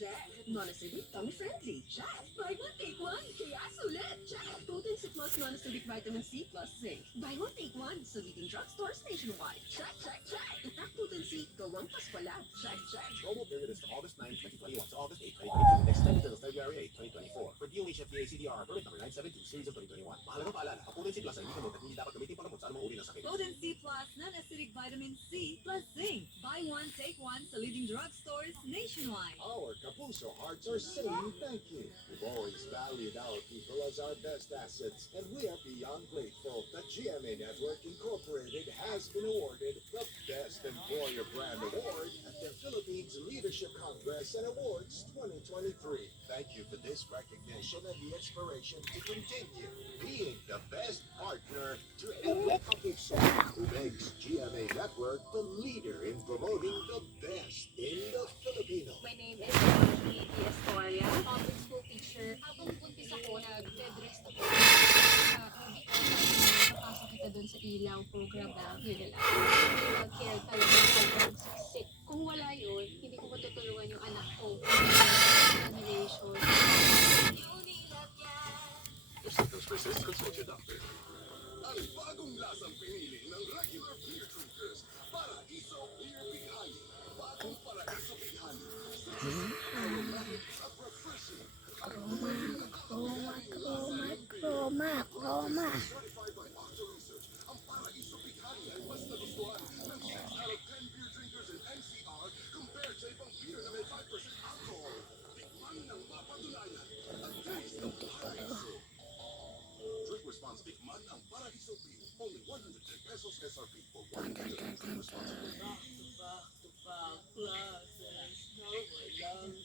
Check. Monocytic, tummy friendly. Check. Buy one, take one. Kaya sulit. Check. Potency plus monocytic vitamin C plus zinc. Buy one, take one. Sa leading drugstores nationwide. Check, check, check. Tatak potency, gawang paspalab. Check, check. Promo period is August 9, 2021 to August 8, 2022. Extended until February 8, 2024. For DOH FDA CDR permit number 972 series of 2021. Mahalagang paalala, ang Potency Plus ay hindi gamot at hindi dapat gamitin pangamot sa anumang uri ng sakit. Potency Plus non-acidic vitamin C plus zinc. Buy one, take one sa leading drugstores nationwide. Our Kapuso hearts are saying thank you. We've always valued our people as our best assets, and we are beyond grateful that GMA Network Incorporated has been awarded the Best Employer Brand Award at the Philippines Leadership Congress and Awards 2023. Thank you for this recognition and the inspiration to continue being the best partner to every Kapuso who makes GMA Network the leader in promoting the best in the Filipino. My name is Margie Estoria, public school teacher. Habang buntis ako, nag-dress ako. Hindi ko napasok kita dun sa ilaw program na yun na lang. Care talaga sobrang siksik. Kung wala yun, hindi ko matutulungan yung anak ko. Generation. If symptoms persist, consult your doctor. Ang bagong lasang pinili ng regular beer drinkers, Paraiso Beer Bighani. Bagong Paraiso Bighani. Aromatics at refreshing. Croma. Certified by Octo Research, ang Paraiso Bighani ay mas nagustuhan ng 10 out of 10 beer drinkers in NCR compared sa ibang beer na may 5% alcohol. Tikman ng mapatunayan ang taste ng Paraiso. Drink responsibly. Tikman ang Paraiso Beer. Only 110 pesos SRP for 1 year. Drink responsibly. Back-to-back classes. Now walang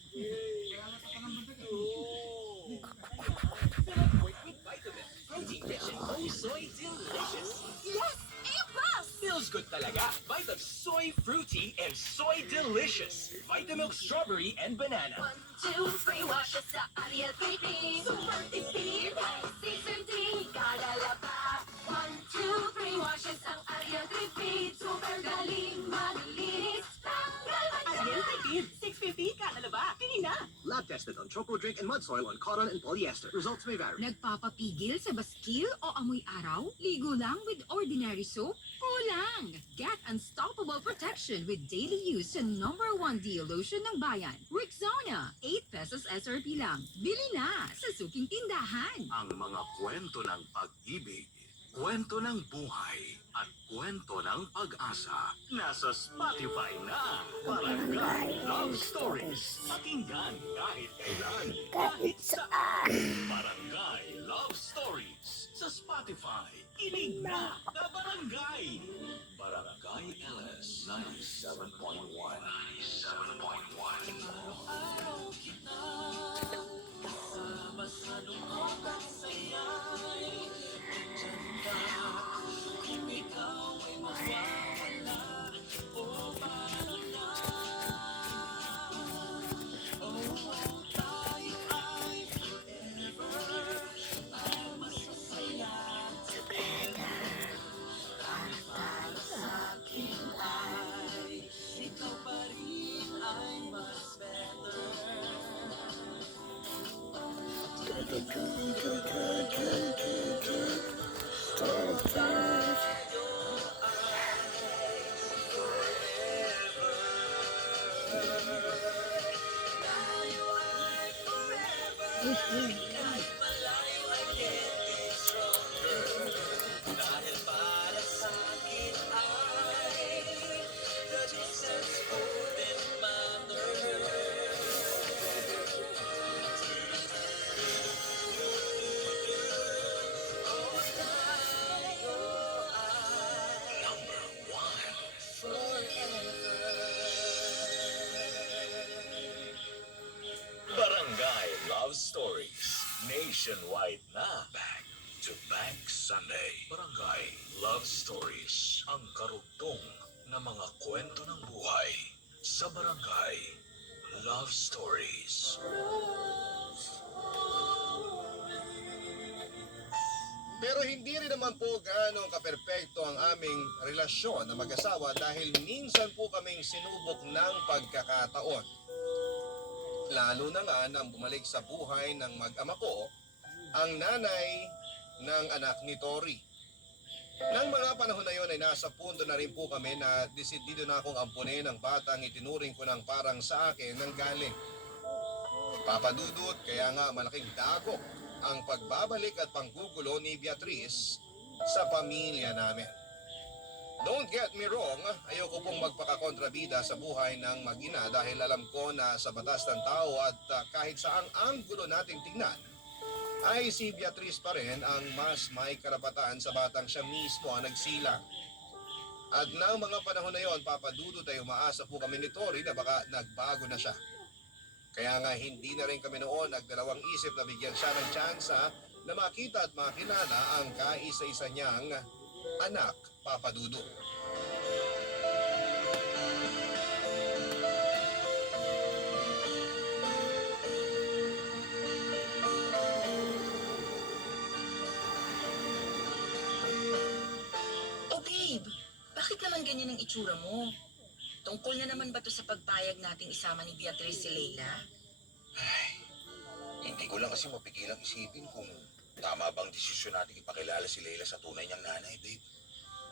Celebrate with vitamins, protein rich and oh soy delicious. Yes! A-plus! Feels good talaga. Vita Soy Fruity and Soy Delicious. Vitamilk Strawberry and Banana. 1, 2, 3, wash us up, Ariel Baby. Super tipid, season D, kadala pa. 1, 2, 3, wash us up, Ariel Baby. Super galing, malinis, tanggal Ariel matcha. Tipid, 650 ka na ba? Pili na! Lab tested on Choco Drink and Mud Soil on cotton and polyester. Results may vary. Nagpapapigil sa baskil o amoy araw? Ligo lang with ordinary soap? Kulang! Get unstoppable protection with daily use sa #1 deal lotion ng bayan. Rexona, 8 pesos SRP lang. Bili na sa suking tindahan. Ang mga kwento ng pag-ibig, kwento ng buhay, at kwento ng pag-asa. Nasa Spotify na. Barangay Love Stories. Pakinggan kahit kailan, kahit saan. Barangay Love Stories. Sa Spotify. Kilig na na Barangay. Barangay LS 97.1. 97.1. Barangay Love Stories. Nationwide na. Back to Back Sunday. Barangay Love Stories. Ang karugtong na mga kwento ng buhay sa Barangay Love Stories. Pero hindi rin naman po gaano kaperpekto ang aming relasyon na mag-asawa dahil minsan po kaming sinubok ng pagkakataon. Lalo na nga nang bumalik sa buhay ng mag-ama ko, ang nanay ng anak ni Tori. Nang mga panahon na yon ay nasa punto na rin po kami na desidido na akong ampunin ang batang itinuring ko ng parang sa akin ng galing. Papadudot, kaya nga malaking dagok ang pagbabalik at panggugulo ni Beatrice sa pamilya namin. Don't get me wrong, ayoko pong magpakakontrabida sa buhay ng mag-ina dahil alam ko na sa batas ng tao at kahit saang anggulo nating tingnan, ay si Beatrice pa rin ang mas may karapatan sa batang siya mismo ang nagsilang. At ng mga panahon na yon, papadudot ay umaasa po kami ni Tori na baka nagbago na siya. Kaya nga hindi na rin kami noon nagdalawang isip na bigyan siya ng tsansa na makita at makilala ang kaisa-isa niyang anak, Papa Dudu. Oh babe, bakit naman ganyan ang itsura mo? Tungkol na naman ba to sa pagpayag nating isama ni Beatrice si Leila? Hindi ko lang kasi mapigilang isipin kung tama bang desisyon natin ipakilala si Leila sa tunay niyang nanay, babe.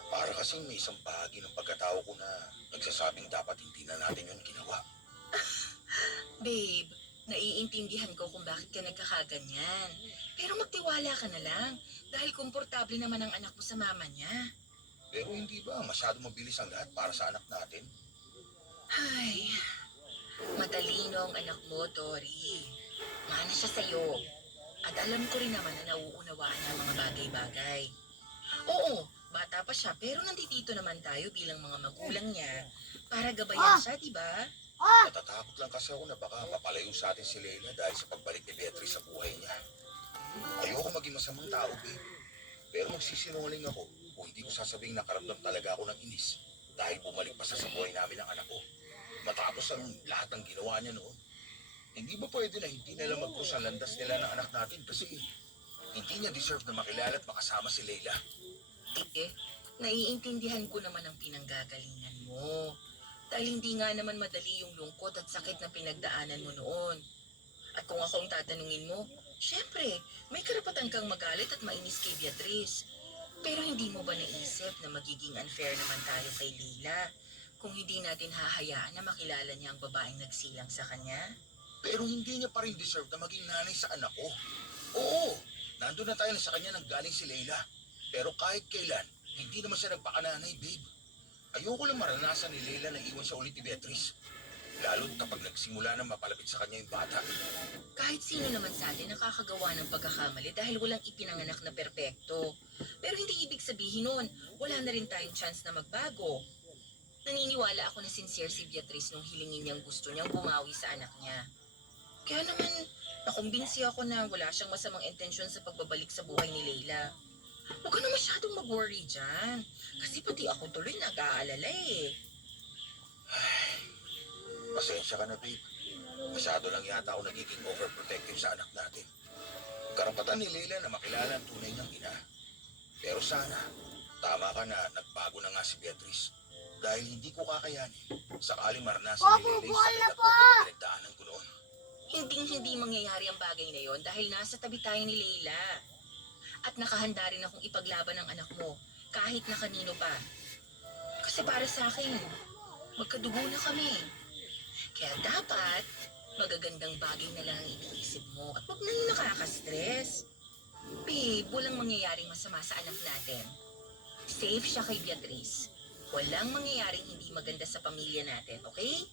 Para kasing may isang bahagi ng pagkatao ko na nagsasabing dapat hindi na natin yun ginawa. Babe, naiintindihan ko kung bakit ka nagkakaganyan. Pero magtiwala ka na lang dahil komportable naman ang anak mo sa mama niya. Pero hindi ba masyado mabilis ang lahat para sa anak natin? Ay, matalino ang anak mo, Tori. Mana siya sa'yo. At alam ko rin naman na nauunawaan niya ang mga bagay-bagay. Oo, bata pa siya pero nandito naman tayo bilang mga magulang niya para gabayan siya, di ba? Natatakot lang kasi ako na baka mapalayo sa atin si Leila dahil sa pagbalik ni Beatrice sa buhay niya. Ayoko maging masamang tao, babe. Pero magsisinungaling ako kung hindi ko sasabing nakaramdam talaga ako ng inis dahil bumalik pa sa buhay namin ang anak ko. Matapos ang lahat ng ginawa niya noon. Hindi ba pwede na hindi nila magkus ang landas nila ng anak natin kasi hindi niya deserve na makilala at makasama si Leila. Naiintindihan ko naman ang pinanggagalingan mo. Dahil hindi nga naman madali yung lungkot at sakit na pinagdaanan mo noon. At kung ako ang tatanungin mo, syempre, may karapatan kang magalit at mainis kay Beatrice. Pero hindi mo ba naisip na magiging unfair naman tayo kay Leila kung hindi natin hahayaan na makilala niya ang babaeng nagsilang sa kanya? Pero hindi niya pa rin deserve na maging nanay sa anak ko. Oo, nandun na tayo na sa kanya nang galing si Leila. Pero kahit kailan, hindi naman siya nagpakananay, babe. Ayoko lang maranasan ni Leila na iwan siya ulit ni Beatrice. Lalo kapag nagsimula na mapalapit sa kanya yung bata. Kahit sino naman sa atin nakakagawa ng pagkakamali dahil walang ipinanganak na perpekto. Pero hindi ibig sabihin nun, wala na rin tayong chance na magbago. Naniniwala ako na sincere si Beatrice nung hilingin niyang gusto niyang bumawi sa anak niya. Kaya naman, nakumbinsi ako na wala siyang masamang intensyon sa pagbabalik sa buhay ni Leila. Huwag ka na masyadong mag-worry dyan. Kasi pati ako tuloy nag-aalala eh. Pasensya ka na, babe. Masyado lang yata ako nagiging overprotective sa anak natin. Karapatan ni Leila na makilala ang tunay niyang ina. Pero sana, tama ka na nagbago na nga si Beatrice. Dahil hindi ko kakayanin. Sakaling maranasan ni Leila yung sakit at lungkot na pinagdaanan ko noon. Hindi mangyayari ang bagay na yon dahil nasa tabi tayo ni Leila. At nakahanda rin akong ipaglaban ang anak mo kahit na kanino pa. Kasi para sa akin, magkadugo na kami. Kaya dapat, magagandang bagay na lang ang iniisip mo at huwag na yung nakaka-stress. Babe, walang mangyayaring masama sa anak natin. Safe siya kay Beatrice. Walang mangyayaring hindi maganda sa pamilya natin, okay?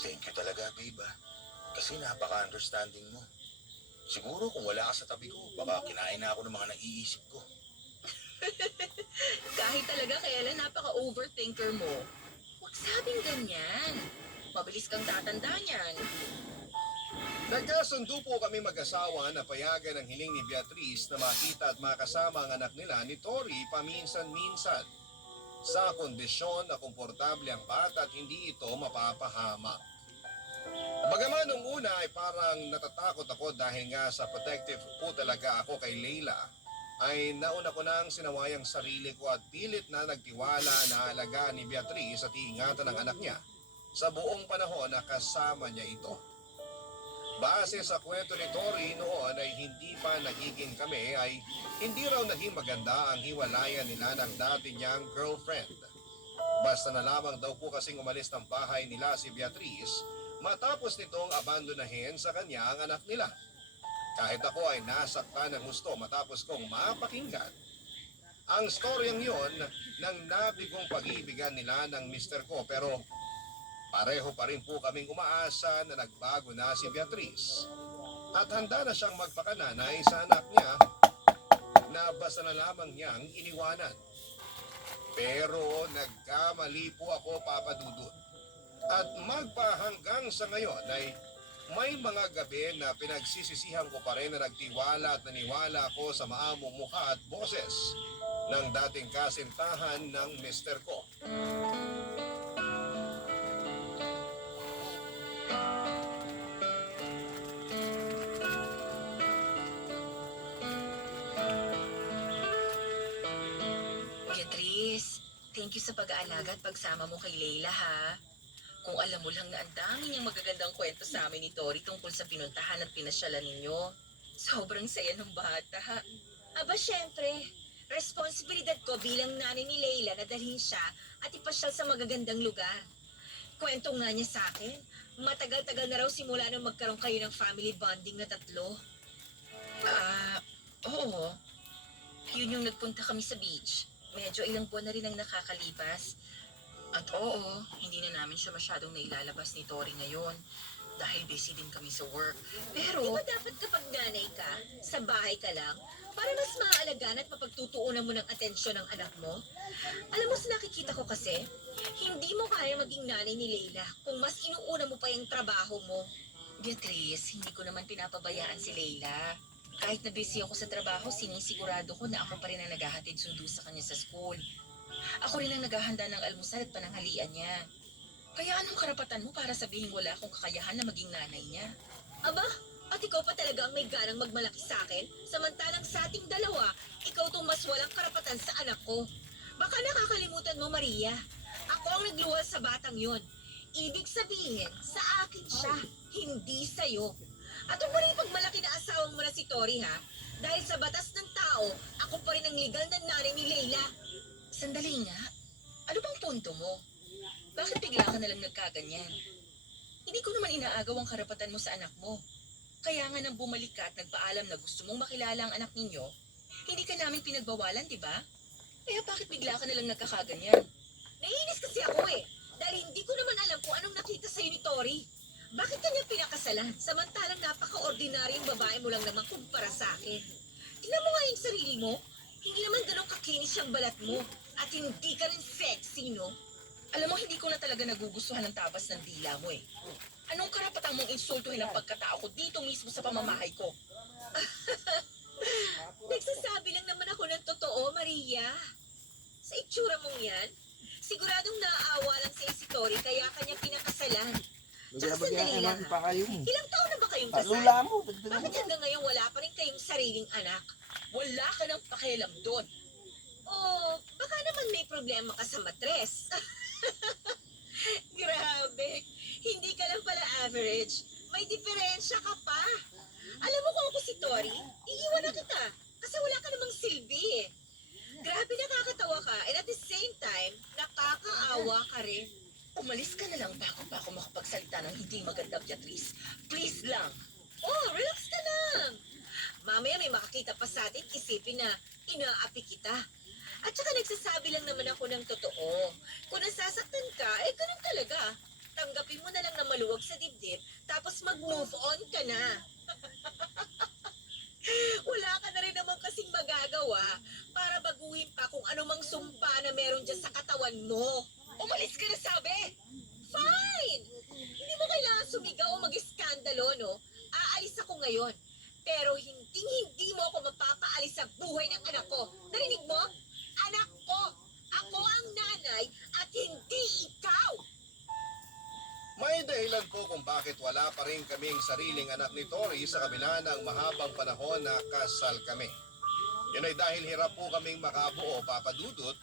Thank you talaga, babe. Kasi napaka-understanding mo. Siguro kung wala ka sa tabi ko, baka kinain na ako ng mga naiisip ko. Kahit talaga kailan napaka-overthinker mo. Huwag sabing ganyan. Mabilis kang tatanda niyan. Nagkasundo po kami mag-asawa na payagan ang hiling ni Beatrice na makita at makasama ang anak nila ni Tori paminsan-minsan. Sa kondisyon na komportable ang bata at hindi ito mapapahama. Bagaman nung una ay parang natatakot ako dahil nga sa protective po talaga ako kay Leila, ay nauna ko nang sinawayang sarili ko at pilit na nagtiwala na alagaan ni Beatrice at iingatan ng anak niya sa buong panahon na kasama niya ito. Base sa kwento ni Tori noon ay hindi pa nagiging kami ay hindi raw naging maganda ang hiwalayan nila ng dati niyang girlfriend. Basta na lamang daw po kasing umalis ng bahay nila si Beatriz matapos nitong abandonahin sa kanya ang anak nila. Kahit ako ay nasaktan ng gusto matapos kong mapakinggan ang storyang yon ng nabigong pag-ibigan nila ng mister ko, pero pareho pa rin po kaming umaasa na nagbago na si Beatriz at handa na siyang magpakananay sa anak niya na basta na lamang niyang iniwanan. Pero nagkamali po ako, Papa Dudut. At magpahanggang sa ngayon ay may mga gabi na pinagsisisihan ko pa rin na nagtiwala at naniwala ako sa maamong mukha at boses ng dating kasintahan ng mister ko. Beatrice, thank you sa pag-aalaga at pagsama mo kay Leila, ha? Kung alam mo lang na ang dami niyang magagandang kwento sa amin ni Tori tungkol sa pinuntahan at pinasyalan ninyo. Sobrang saya ng bata, ha? Aba, syempre, responsibilidad ko bilang nanay ni Leila na dalhin siya at ipasyal sa magagandang lugar. Kwento nga niya sa akin, matagal-tagal na raw simula nang magkaroon kayo ng family bonding na tatlo. Oo. Yun yung nagpunta kami sa beach. Medyo ilang buwan na rin ang nakakalipas. At oo, hindi na namin siya masyadong nailalabas ni Tori ngayon dahil busy din kami sa work. Pero, di ba dapat kapag nanay ka, sa bahay ka lang, para mas maaalagaan at mapagtutuunan mo ng atensyon ng anak mo? Alam mo, sa nakikita ko kasi, hindi mo kaya maging nanay ni Leila kung mas inuuna mo pa yung trabaho mo. Beatrice, hindi ko naman pinapabayaan si Leila. Kahit na busy ako sa trabaho, sinisigurado ko na ako pa rin ang naghahatid sundo sa kanya sa school. Ako rin ang naghahanda ng almusal at pananghalian niya. Kaya anong karapatan mo para sabihin wala akong kakayahan na maging nanay niya? Aba, at ikaw pa talaga ang may ganang magmalaki sa akin? Samantalang sa ating dalawa, ikaw tong mas walang karapatan sa anak ko. Baka nakakalimutan mo, Maria. Ako ang nagluwal sa batang yon. Ibig sabihin, sa akin siya, hindi sa'yo. At huwag mo rin pagmalaki na asawang mo na si Tori, ha? Dahil sa batas ng tao, ako pa rin ang legal na nanay ni Leila. Sandali nga. Ano bang punto mo? Bakit bigla ka nalang nagkaganyan? Hindi ko naman inaagaw ang karapatan mo sa anak mo. Kaya nga nang bumalik ka at nagpaalam na gusto mong makilala ang anak ninyo, hindi ka namin pinagbawalan, di ba? Kaya bakit bigla ka nalang nagkakaganyan? Naiinis kasi ako eh. Dahil hindi ko naman alam kung anong nakita sa'yo ni Tori. Bakit kanya pinakasalan? Samantalang napaka-ordinaryong babae mo lang naman kumpara sa akin. Tingnan mo nga yung sarili mo. Hindi naman ganun kakinis yung balat mo. At hindi ka rin sexy, no? Alam mo, hindi ko na talaga nagugustuhan ang tabas ng dila mo eh. Anong karapatang mong insultuhin ang pagkatao ko dito mismo sa pamamahay ko? Nagsasabi lang naman ako ng totoo, Maria. Sa itsura mong yan, siguradong naaawa lang sa'yo si Tori kaya kanya pinakasalan. Tsaka sandali lang, ilang taon na ba kayong kasal? Bakit hanggang ngayon wala pa rin kayong sariling anak? Wala ka nang pakialam doon. Oh, baka naman may problema ka sa matres. Grabe, hindi ka lang pala average. May diferensya ka pa. Alam mo kung ako si Tori, iiwan na kita. Kasi wala ka namang silbi eh. Grabe, nakakatawa ka. And at the same time, nakakaawa ka rin. Umalis ka na lang bago pa ako makapagsalita ng hindi maganda, Beatrice. Please lang. Oh, relax ka lang. Mamaya may makakita pa sa atin, isipin na inaapi kita. At saka nagsasabi lang naman ako ng totoo. Kung nasasaktan ka, eh ganun talaga. Tanggapin mo na lang na maluwag sa dibdib, tapos mag-move on ka na. Wala ka na rin naman kasing magagawa para baguhin pa kung anumang sumpa na meron dyan sa katawan mo. Umalis ka na, sabi! Fine! Hindi mo kailangan sumigaw o mag-iskandalo, no? Aalis ako ngayon. Pero hindi mo ako mapapaalis sa buhay ng anak ko. Narinig mo? Anak ko! Ako ang nanay at hindi ikaw! May dahilan po kung bakit wala pa rin kaming sariling anak ni Tori sa kabila ng mahabang panahon na kasal kami. Yun ay dahil hirap po kaming makabuo, Papa Dudut,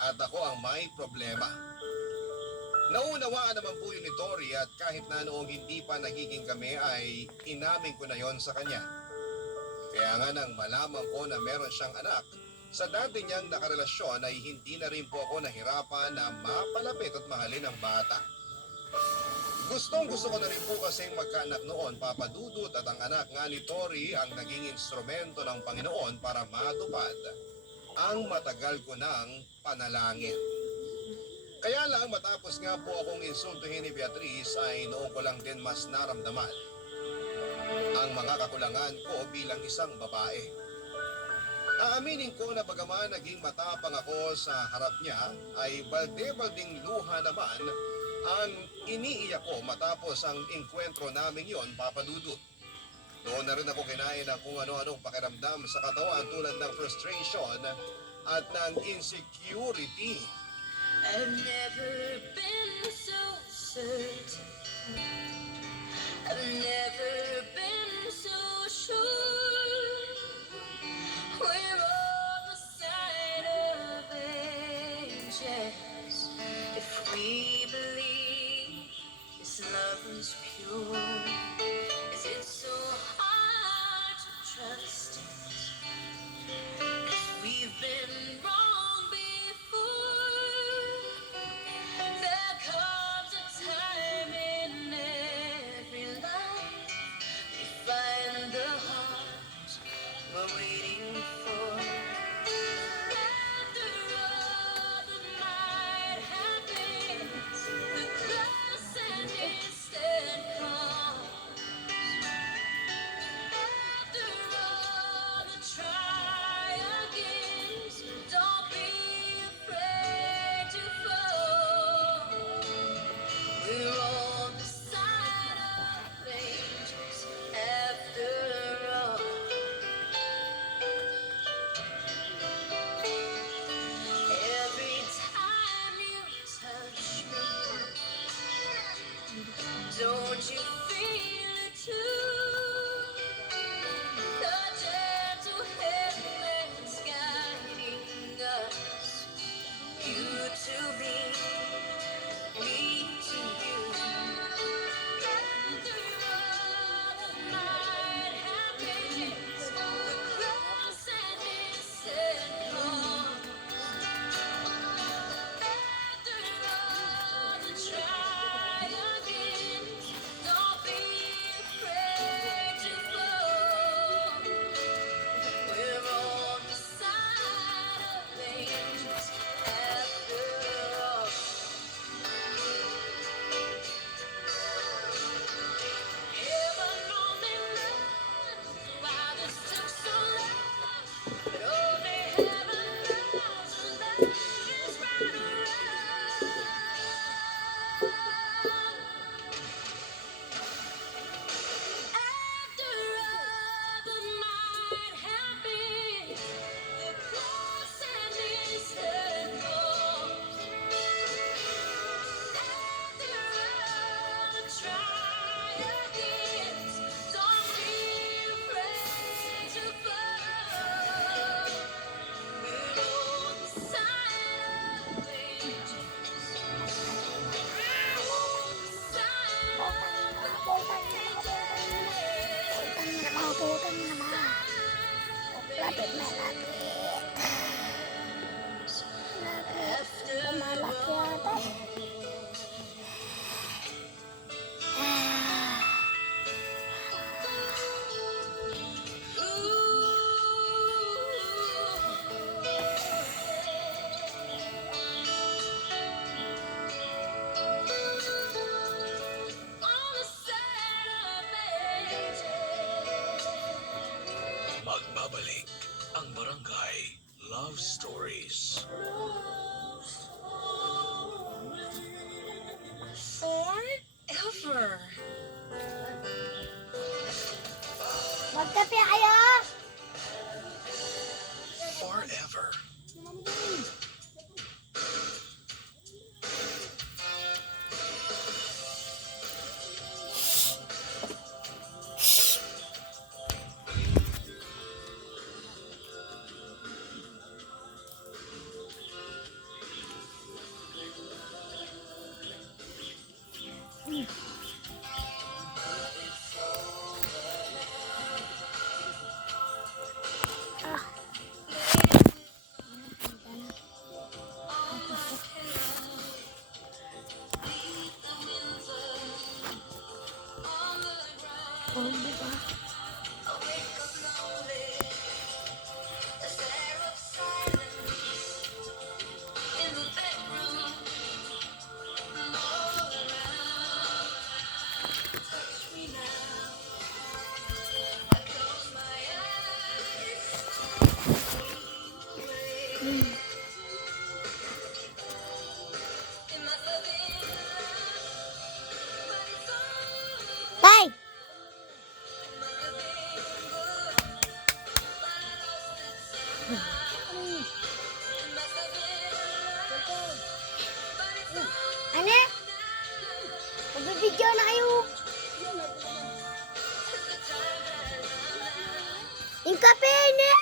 at ako ang may problema. Naunawaan naman po yun ni Tori at kahit na noong hindi pa nagiging kami ay inamin ko na yon sa kanya. Kaya nga nang malaman ko na meron siyang anak, sa dati niyang nakarelasyon ay hindi na rin po ako nahirapan na mapalapit at mahalin ang bata. Gustong gusto ko na rin po kasing magkaanak noon, Papa Dudut, at ang anak nga ni Tori ang naging instrumento ng Panginoon para matupad ang matagal ko ng panalangin. Kaya lang matapos nga po akong insultuhin ni Beatriz ay noon ko lang din mas naramdaman ang mga kakulangan ko bilang isang babae. Aaminin ko na bagaman naging matapang ako sa harap niya ay balde-balding luha naman ang iniiyak ko matapos ang engkwentro namin yon, Papa Dudut. Doon na rin ako kinain ng kung ano-anong pakiramdam sa katawan tulad ng frustration at ng insecurity. I've never been so certain. I've never been so sure. We're on the side of angels if we believe this love is pure. Is it so hard to trust it? 'Cause we've been wrong before. There comes a time in every life we find the heart we're waiting for. After all that might happen, the glass and instant comes. After all the try again, don't be afraid to fall. We're on the side of angels after all. Every time you touch me, don't you feel it too? The gentle heavens guiding us, you to me to you. After all that might happen, the cross and instant calm. After all the try again, don't be afraid to fall. We're on the side of angels after all. Heaven only knows why this took so long, but only heaven knows the love is right around. After all that might happen, the cross and instant calm. After all the try again, don't be afraid to fall. We're on the side of angels. We're on the side of Magbabalik ang Barangay Love Stories. Forever. Magkape kayo! Forever. Oh, diba? Tay! Ano? Magbibideo na kayo. Yung kape, ne?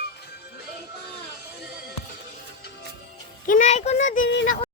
Kinain ko na, din ako.